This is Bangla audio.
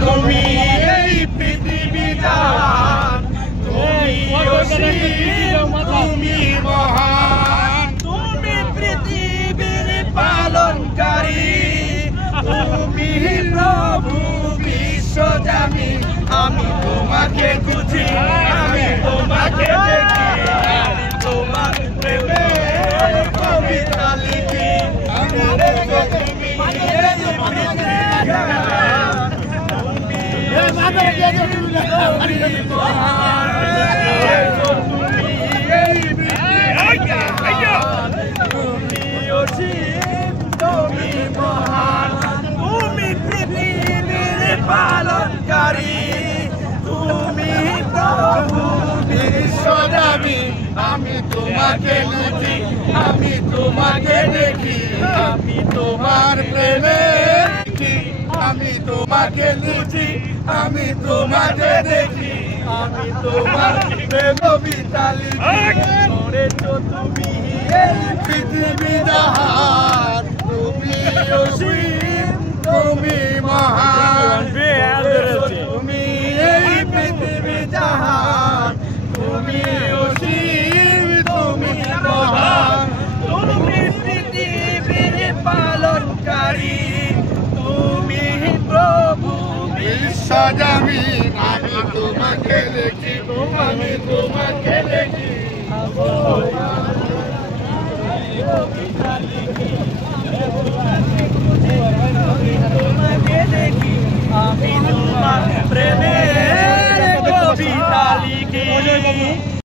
তুমি এই পৃথিবী জান, তুমি অসীম, তুমি মহান, তুমি পৃথিবীর পালনকারী, তুমি প্রভু বিশ্বজামি। আমি তোমাকে খুঁজি, আমি তোমাকে দেখি, আমি তোমার প্রেমে কবিতা লিখি। তুমি এই পৃথিবী জান, তুমি মহান, তুমি এই পৃথিবী জান, তুমি অসীম, তুমি মহান, তুমি পৃথিবীর পালনকারী, তুমি প্রভু বিশ্বজামি। আমি তোমাকে খুঁজি, আমি তোমাকে দেখি, আমি তোমার প্রেমে দেখি। আমি তোমাকে খুঁজি, আমি তোমাকে দেখি, আমি তোমার প্রেম কবিতা লিখি। করেছো তুমি এই পৃথিবী জাহান, তুমি অসীম, তুমি মহান, তুমি এই পৃথিবী জাহান, তুমি অসীম, তুমি মহান, তুমি পৃথিবীর পালনকারী, তুমি প্রভু বিশ্বজামি। আমি তোমাকে দেখি,